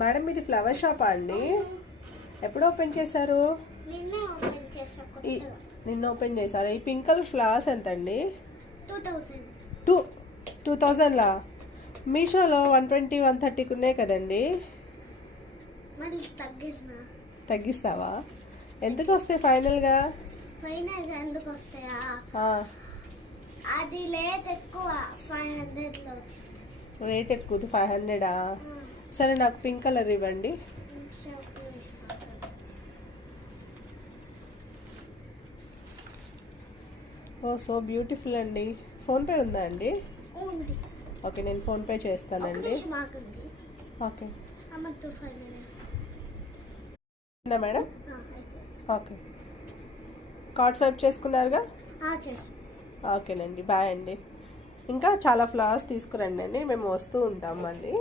Madam ఇది flower షాపా అండి? ఎప్పుడు ఓపెన్ చేశారు? నిన్న ఓపెన్ చేశారు. ఈ పింక్ కలర్ ఫ్లవర్స్ ఎంత అండి? 2000లా? మీషోలో 120, 130కి ఉన్నాయి కదండి. తగ్గిస్తావా? ఎందుకు వస్తాయి ఫైనల్గా? ఎందుకు వస్తాయా? అది రేట్ ఎక్కువ, 500లో. రేట్ ఎక్కువ 500ఆ? సరే నాకు పింక్ కలర్ ఇవ్వండి. ఓ సో బ్యూటిఫుల్ అండి. ఫోన్పే ఉందా అండి? ఓకే, నేను ఫోన్పే చేస్తానండి. Okay madam. Okay, card swipe చేసుకున్నారుగా? ఓకేనండి, బాయ్ అండి. ఇంకా చాలా ఫ్లవర్స్ తీసుకురండి అండి, మేము వస్తూ ఉంటాం మళ్ళీ.